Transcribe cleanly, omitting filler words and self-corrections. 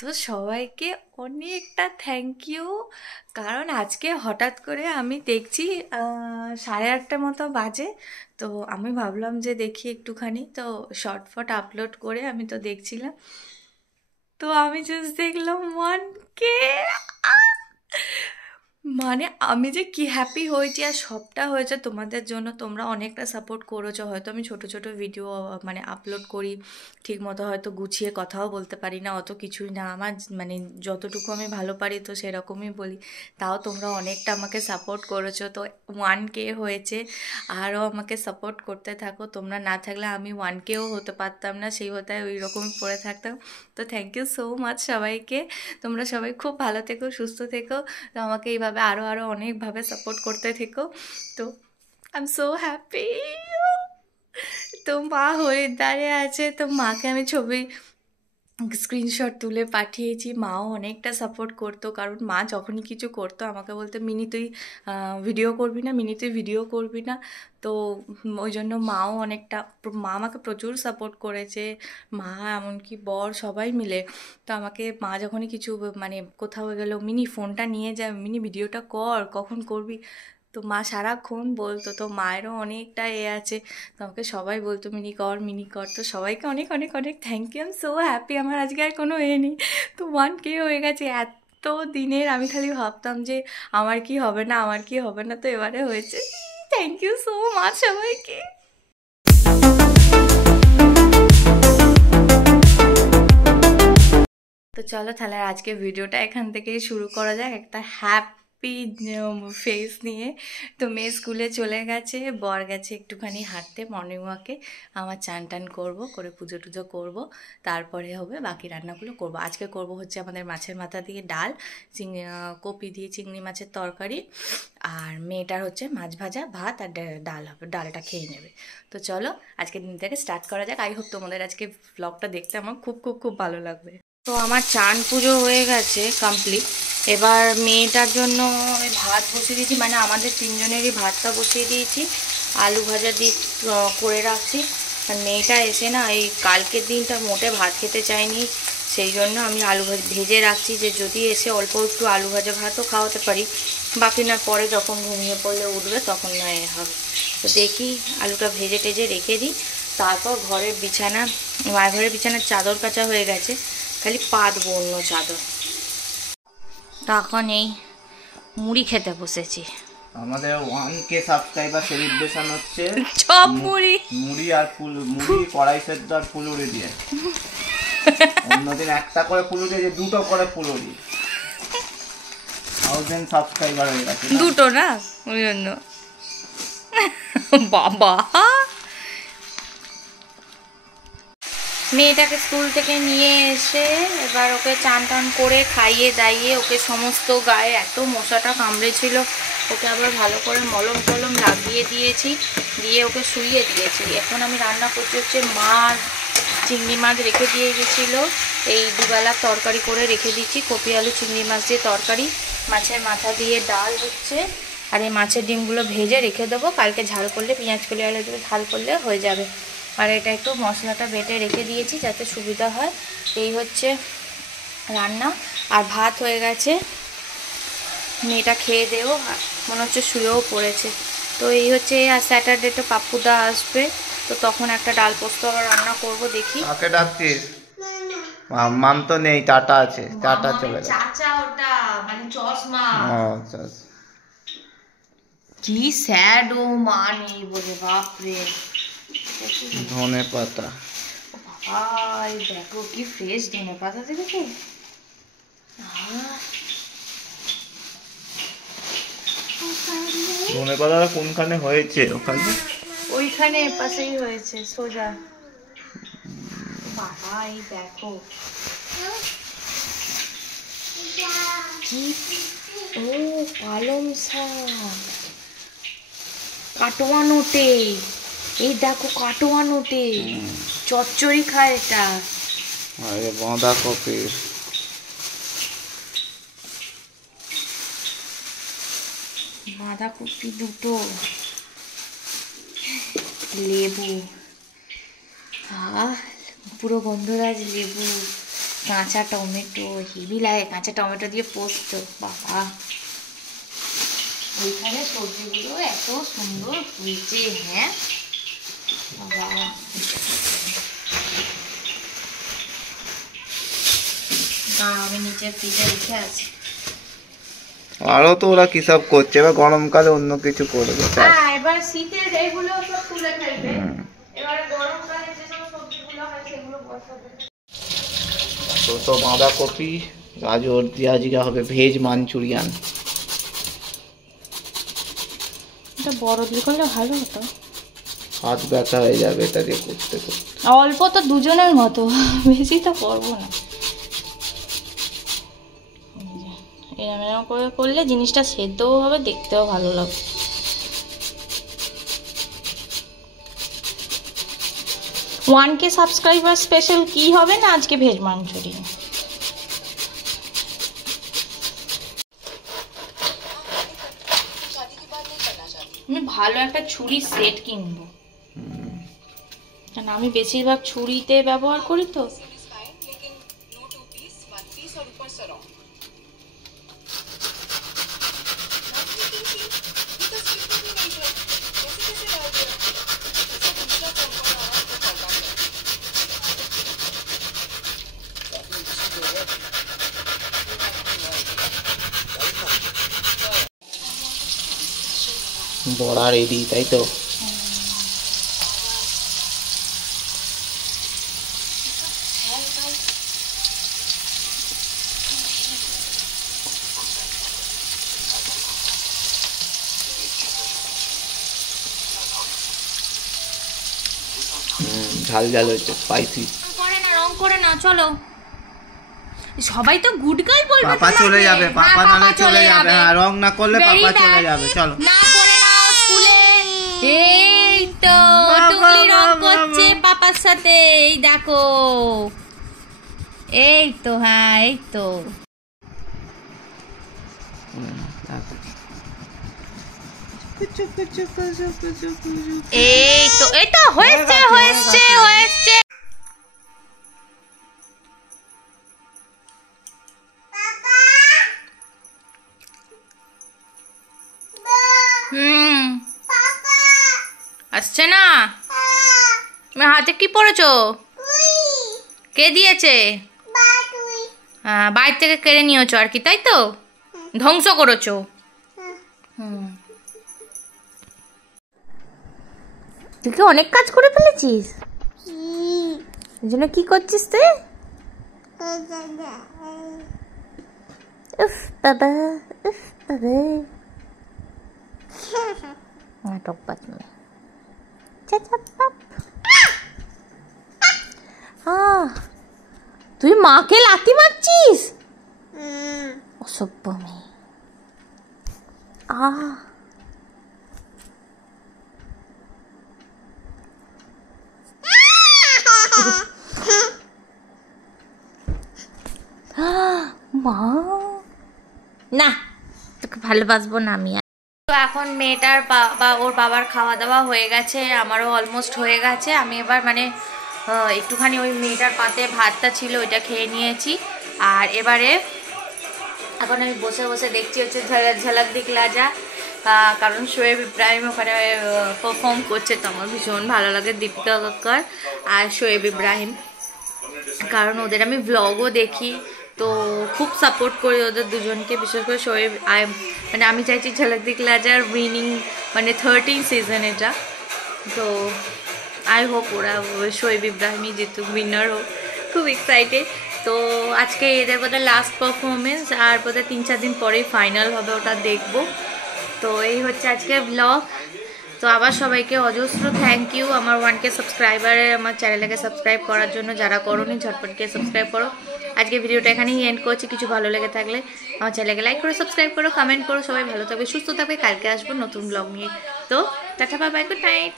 তো সবাইকে অনেকটা থ্যাংক ইউ। কারণ আজকে হঠাৎ করে আমি দেখছি 8:30টার মতো বাজে। তো আমি ভাবলাম যে দেখি একটুখানি, তো শর্ট আপলোড করে আমি তো দেখছিলাম, তো আমি জাস্ট দেখলাম 1K। মানে আমি যে কি হ্যাপি হয়েছি, আর সবটা হয়েছে তোমাদের জন্য। তোমরা অনেকটা সাপোর্ট করেছো। হয়তো আমি ছোট ছোট ভিডিও মানে আপলোড করি, ঠিক মতো হয়তো গুছিয়ে কথাও বলতে পারি না, অত কিছুই না আমার, মানে যতটুকু আমি ভালো পারি তো সেরকমই বলি। তাও তোমরা অনেকটা আমাকে সাপোর্ট করেছো। তো 1K হয়েছে, আরও আমাকে সাপোর্ট করতে থাকো। তোমরা না থাকলে আমি 1Kও হতে পারতাম না, সেই হতে ওই রকমই পড়ে থাকতাম। তো থ্যাংক ইউ সো মাচ সবাইকে। তোমরা সবাই খুব ভালো থেকো, সুস্থ থেকো। তো আমাকে এইভাবে আরও আরও অনেকভাবে সাপোর্ট করতে থেকো। তো আই এম সো হ্যাপি। তো মা হরিদ্বারে আছে, তো মাকে আমি ছবি স্ক্রিনশট তুলে পাঠিয়েছি। মাও অনেকটা সাপোর্ট করতো, কারণ মা যখনই কিছু করতো আমাকে বলতো, মিনি তুই ভিডিও করবি না, মিনি তুই ভিডিও করবি না। তো ওই জন্য মাও অনেকটা, মা আমাকে প্রচুর সাপোর্ট করেছে। মা এমনকি বর সবাই মিলে। তো আমাকে মা যখনই কিছু মানে কোথাও গেলো, মিনি ফোনটা নিয়ে যা, মিনি ভিডিওটা কর, কখন করবি। তো মা সারাক্ষণ বলতো। তো মায়েরও অনেকটা আছে। তো আমাকে সবাই বলতো মিনি কর, মিনি কর। তো সবাইকে অনেক অনেক অনেক thank you. I am so happy. আমার আজকে আর কোনো নেই, তো 1K হয়ে গেছে। এত দিনের আমি খালি ভাবতাম যে আমার কি হবে না, আমার কি হবে না, তো এবারে হয়েছে। থ্যাংক ইউ সো মাচ সবাইকে। তো চলো তাহলে আজকে ভিডিওটা এখান থেকেই শুরু করা যাক, একটা হ্যাপি ফেস নিয়ে। তো মেয়ে স্কুলে চলে গেছে, বর গেছে একটুখানি হাঁটতে, মর্নিং ওয়াকে। আমার চান টান করবো, করে পুজো টুজো করবো, তারপরে হবে বাকি রান্নাগুলো করব। আজকে করব হচ্ছে আমাদের মাছের মাথা দিয়ে ডাল, কপি দিয়ে চিংড়ি মাছের তরকারি, আর মেয়েটার হচ্ছে মাছ ভাজা, ভাত আর ডাল হবে, ডালটা খেয়ে নেবে। তো চলো আজকের দিন থেকে স্টার্ট করা যাক। আই হোপ তোমাদের আজকে ব্লগটা দেখতে আমার খুব খুব খুব ভালো লাগবে। তো আমার চান পুজো হয়ে গেছে কমপ্লিট। এবার মেয়েটার জন্য আমি ভাত বসিয়ে দিয়েছি, মানে আমাদের তিনজনেরই ভাতটা বসিয়ে দিয়েছি, আলু ভাজা দিয়ে করে রাখছি। আর মেয়েটা এসে না, এই কালকের দিনটা মোটে ভাত খেতে চায়নি, সেই জন্য আমি আলু ভেজে রাখছি, যে যদি এসে অল্প একটু আলু ভাজা ভাতও খাওয়াতে পারি, বাকি না পরে যখন ঘুমিয়ে পড়লে উঠবে তখন না এ হবে। তো দেখি আলুটা ভেজে টেজে রেখে দিই। তারপর ঘরের বিছানা, মায়ের ঘরের বিছানার চাদর কাচা হয়ে গেছে, খালি পাতবো অন্য চাদর। তখন এই মুড়ি খেতে বসেছি। আমাদের 1K সাবস্ক্রাইবার সেলিব্রেশন হচ্ছে চপ মুড়ি, মুড়ি আর মুড়ি কড়াই সেদ্ধ আর ফুলুরি দিয়ে। অন্যদিন একটা করে ফুলুরি, যে দুটো করে ফুলুরি। 1000 সাবস্ক্রাইবার হয়ে গেছে, দুটো না ওই জন্য। বাবা, মেয়েটাকে স্কুল থেকে নিয়ে এসে এবার ওকে চান টান করে খাইয়ে দাইয়ে ওকে সমস্ত গায়ে এত মশাটা কামড়েছিল, ওকে আবার ভালো করে মলম টলম লাগিয়ে দিয়েছি, দিয়ে ওকে শুইয়ে দিয়েছি। এখন আমি রান্না করছি হচ্ছে মাছ, চিংড়ি মাছ রেখে দিয়ে গেছিলো, এই দুবেলা তরকারি করে রেখে দিচ্ছি, কপি আলু চিংড়ি মাছ দিয়ে তরকারি, মাছের মাথা দিয়ে ডাল হচ্ছে, আর এই মাছের ডিমগুলো ভেজে রেখে দেবো, কালকে ঝাল করলে পেঁয়াজ কলি আলু দিয়ে ঝাল করলে হয়ে যাবে। আর এটা একটু মশলাটা বেটে রেখে দিয়েছি যাতে সুবিধা হয়। এই হচ্ছে রান্না, আর ভাত হয়ে গেছে। মেয়েটা খেয়ে দেও, মনে হচ্ছে শুয়েও পড়েছে। তো এই হচ্ছে, আর স্যাটারডে তো পাপ্পুদা আসবে, তো তখন একটা ডাল পোস্ত আবার রান্না করব, দেখি। কাকে ডাকছিস? মাম তো নেই, টাটা আছে, টাটা চলে গেছে। চাচা ওটা, মানে চশমা। আচ্ছা, কি স্যাড, ও মা নেই বলে, বাপরে। ধনে পাতা। ভাই দেখো কি ফ্রেশ ধনে পাতা দেখেছো। ধনে পাতাটা কোনখানে হয়েছে? ওখানে, ওইখানে পাশেই হয়েছে সোজা। বাবা এই দেখো কি, ও পালং শাক, কাটোয়া নোটে, এই দেখো কাটোয়া নোটে চচ্চড়ি খায় এটা। আরে বাঁধাকপি, বাঁধাকপি দুটো, লেবু, পুরো গন্ধরাজ লেবু, কাঁচা টমেটো হেভি লাগে, কাঁচা টমেটো দিয়ে পোস্ত, বাবা। ওইখানে সবজিগুলো এত সুন্দর হয়েছে, হ্যাঁ বাবা। আমি নিচে ফ্রিজে রেখে আছি। আরো তো ওরা কি সব করছে, এবার গরমকালে অন্য কিছু করবে। হ্যাঁ, এবার শীতের এইগুলো সব তুলে ফেলবে, এবারে গরমকালে যেসব সবজিগুলো হয় সেগুলো বসাবে। তো বাঁধাকপি গাজর দিয়ে আজকে হবে ভেজ মাঞ্চুরিয়ান। এটা বড় দিয়ে করলে ভালো হতো। হাত ব্যথা হয়ে যাবে এটা দিয়ে করতে করতে। অল্প তো দুজনের মতো, বেশি তো করবো না। এরম এরম করে করলে জিনিসটা সেদ্ধও হবে, দেখতেও ভালো লাগবে। 1K সাবস্ক্রাইবার স্পেশাল কি হবে না আজকে ভেজ মাঞ্চুরিয়ান। আমি ভালো একটা ছুরি সেট কিনবো, কারণ আমি বেশিরভাগ ছুরিতে ব্যবহার করি তো। বড়া রেডি, তাই তো? ঝাল ঝাল হয়েছে, স্পাইসি। করে না, রং করে না, চলো। সবাই তো গুড গার্ল বলবে, পাপা চলে যাবে, পাপা নামে চলে যাবে। হ্যাঁ, রং না করলে পাপা চলে যাবে। চলো না করে নাও স্কুলে। এই তো টুকলি রং করছে পাপার সাথে, এই দেখো। এই তো, হ্যাঁ এই তো। এই তো, এই তো হয়েছে হয়েছে হয়েছে। আসছে না? তুমি হাতে কি পড়েছো? কে দিয়েছে? হ্যাঁ, বাইরে থেকে কেড়ে নিয়েছো আর কি, তাই তো? ধ্বংস করেছো। তুই কি অনেক কাজ করে ফেলেছিস? এই জন্য কি করছিস তুই? উফ বাবা, উফ বাবা। নাটক বাদ মে। তুই মাকে লাথি মারছিস? অসভ্য মেয়ে। মা না, তোকে ভালোবাসবো না আমি। তো এখন মেয়েটার ওর বাবার খাওয়া দাওয়া হয়ে গেছে, আমারও অলমোস্ট হয়ে গেছে। আমি এবার মানে একটুখানি ওই মেয়েটার পাতে ভাতটা ছিল ওইটা খেয়ে নিয়েছি। আর এবারে এখন আমি বসে বসে দেখছি হচ্ছে ঝলক দিখলা যা, কারণ শোয়েব ইব্রাহিম ওখানে পারফর্ম করছে, তো আমার ভীষণ ভালো লাগে দীপিকা কক্কর আর শোয়েব ইব্রাহিম, কারণ ওদের আমি ব্লগও দেখি, তো খুব সাপোর্ট করি ওদের দুজনকে। বিশেষ করে শোয়েব, মানে আমি চাইছি ঝলক দিখলা যার উইনিং, মানে 13 সিজন এটা। তো আই হোপ ওরা শোয়েব ইব্রাহিমই জিতুক, উইনার হোক, খুব এক্সাইটেড। তো আজকে এদের বোধহয় লাস্ট পারফরমেন্স, আর বোধহয় 3-4 দিন পরেই ফাইনাল হবে, ওটা দেখবো। তো এই হচ্ছে আজকে ব্লগ। তো আবার সবাইকে অজস্র থ্যাংক ইউ আমার 1K সাবস্ক্রাইবারে আমার চ্যানেলটাকে সাবস্ক্রাইব করার জন্য। যারা করোনি ঝটপট গিয়ে সাবস্ক্রাইব করো। আজকে ভিডিওটা এখানেই এন্ড করছি। কিছু ভালো লেগে থাকলে আমার চ্যানেলকে লাইক করো, সাবস্ক্রাইব করো, কমেন্ট করো। সবাই ভালো থাকবে, সুস্থ থাকবে। কালকে আসবো নতুন ব্লগ নিয়ে। তো tata, bye bye, good night.